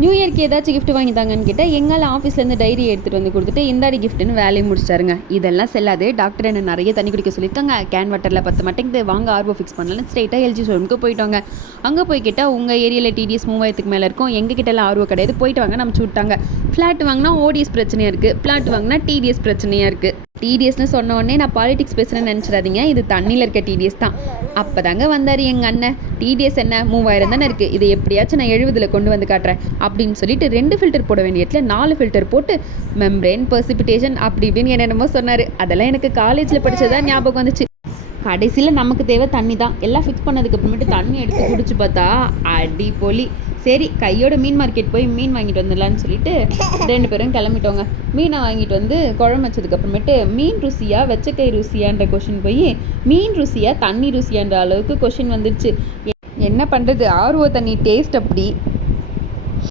New இயர்க்கு ஏதாச்சும் gift வாங்கி தாங்கன்னு கேட்டால் எங்கால் ஆஃபீஸ்லேருந்து டைரி எடுத்துகிட்டு வந்து கொடுத்துட்டு இந்தாடி கிஃப்ட்டுன்னு வேலையை முடிச்சிட்டாருங்க. இதெல்லாம் செல்லாது, டாக்டர் என்ன நிறைய தண்ணி குடிக்க சொல்லியிருக்காங்க, கேன் வாட்டரில் 10 மாட்டேங்குது, வாங்க ஆர்வோ ஃபிக்ஸ் பண்ணலாம் ஸ்ட்ரெயிட்டாக எல்ஜி ஷோரூமுக்கு போயிட்டோங்க. அங்கே போய் கேட்டால் உங்கள் ஏரியாவில் டிடிஎஸ் 3000க்கு மேலே இருக்கும், எங்கள் கிட்டலாம் ஆர்வோ கிடையாது, போயிட்டு வாங்க நம்ம விட்டாங்க. ஃப்ளாட் வாங்கினா ஓடிஎஸ் பிரச்சனையாக இருக்குது, ஃப்ளாட் வாங்கினா டிடிஎஸ் பிரச்சனையாக இருக்குது. டிடிஎஸ்னு சொன்ன உடனே நான் பாலிடிக்ஸ் பேசுகிறேன்னு நினச்சிடாதீங்க, இது தண்ணியில் இருக்க டிடிஎஸ் தான். அப்போ தாங்க வந்தார் எங்கள் அண்ணன். டிடிஎஸ் என்ன 3000 தானே இருக்குது, இதை எப்படியாச்சும் நான் 70 கொண்டு வந்து காட்டுறேன் அப்படின்னு சொல்லிட்டு 2 ஃபில்டர் போட வேண்டிய இடத்துல 4 ஃபில்டர் போட்டு மெம்ப்ரேன் பர்சிபிடேஷன் அப்படி இப்படின்னு என்னென்னமோ சொன்னார். அதெல்லாம் எனக்கு காலேஜில் படித்ததான் ஞாபகம் வந்துச்சு. கடைசியில் நமக்கு தேவை தண்ணி தான். எல்லாம் ஃபிக்ஸ் பண்ணதுக்கு அப்புறமேட்டு தண்ணி எடுத்து குடிச்சு பார்த்தா அடி பொலி. சரி கையோட மீன் மார்க்கெட் போய் மீன் வாங்கிட்டு வந்துடலான்னு சொல்லிட்டு 2 பேரும் கிளம்பிட்டோங்க. மீனை வாங்கிட்டு வந்து குழம்பு வச்சதுக்கப்புறமேட்டு மீன் ருசியா வெச்சக்கை ருசியான்ற கொஷின் போய் மீன் ருசியா தண்ணி ருசியான்ற அளவுக்கு கொஷின் வந்துடுச்சு. என்ன பண்ணுறது, ஆர்வோ தண்ணி டேஸ்ட் அப்படி.